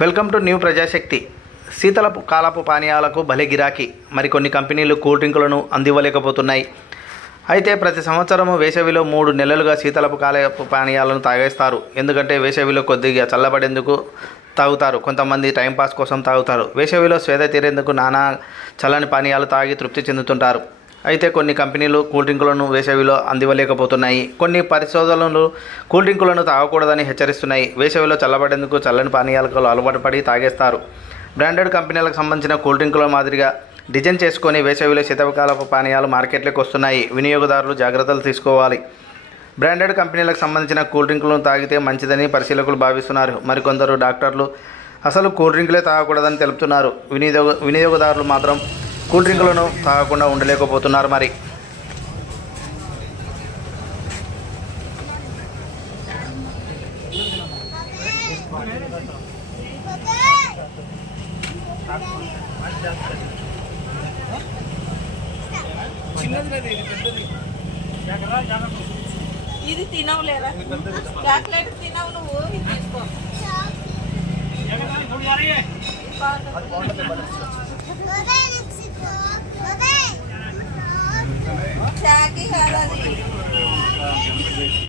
Welcome to new Prajasakti. శీతల కాలపు పానీయాలకు భలే గిరాకీ. మరికొన్ని కంపెనీలు కూల్ డ్రింకులను అందివ్వలేకపోతున్నాయి. అయితే ప్రతి సంవత్సరము వేసవిలో మూడు నెలలుగా శీతలపు కాలపు పానీయాలను తాగేస్తారు. ఎందుకంటే వేసవిలో కొద్దిగా చల్లబడేందుకు తాగుతారు. కొంతమంది టైంపాస్ కోసం తాగుతారు. వేసవిలో స్వేద తీరేందుకు నానా చల్లని పానీయాలు తాగి తృప్తి చెందుతుంటారు. అయితే కొన్ని కంపెనీలు కూల్ డ్రింకులను వేసవిలో అందివ్వలేకపోతున్నాయి. కొన్ని పరిశోధనలు కూల్ డ్రింకులను తాగకూడదని హెచ్చరిస్తున్నాయి. వేసవిలో చల్లబడేందుకు చల్లని పానీయాలకు అలవాటు పడి తాగేస్తారు. బ్రాండెడ్ కంపెనీలకు సంబంధించిన కూల్ డ్రింకుల మాదిరిగా డిజైన్ చేసుకొని వేసవిలో శీతకాలపు పానీయాలు మార్కెట్లోకి వస్తున్నాయి. వినియోగదారులు జాగ్రత్తలు తీసుకోవాలి. బ్రాండెడ్ కంపెనీలకు సంబంధించిన కూల్ డ్రింకులను తాగితే మంచిదని పరిశీలకులు భావిస్తున్నారు. మరికొందరు డాక్టర్లు అసలు కూల్ డ్రింకులే తాగకూడదని తెలుపుతున్నారు. వినియోగ వినియోగదారులు మాత్రం కూల్ డ్రింకులను తాగకుండా ఉండలేకపోతున్నారు మరి. ఇది తినవులేరా చాక్లెట్ తినవు నువ్వు ఇది తీసుకో. I have a little.